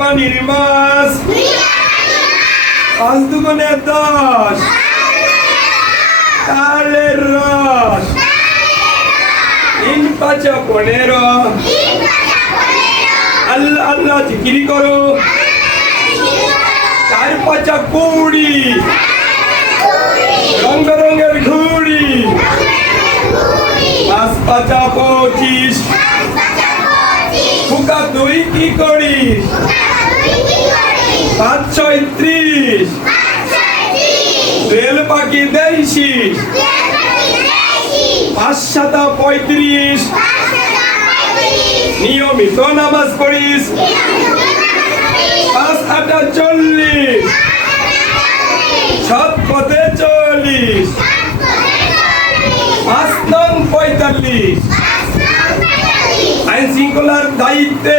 পানির মাছ 5 দুগুণে 10 তালের রস 3 5 15 আল্লাহ আল্লাহ জিকির করো 4 5 20 রঙ রঙের ঘুড়ি 5 5 25 ফুকা তুই কি করিস 5 6 30 রেল পাখি দেইছিস 5 7 35 নিয়মিত নামাজ পড়িস 5 8 40 সৎ পথে চলিস 5 9 45 আইন শৃঙ্খলার দায়িত্বে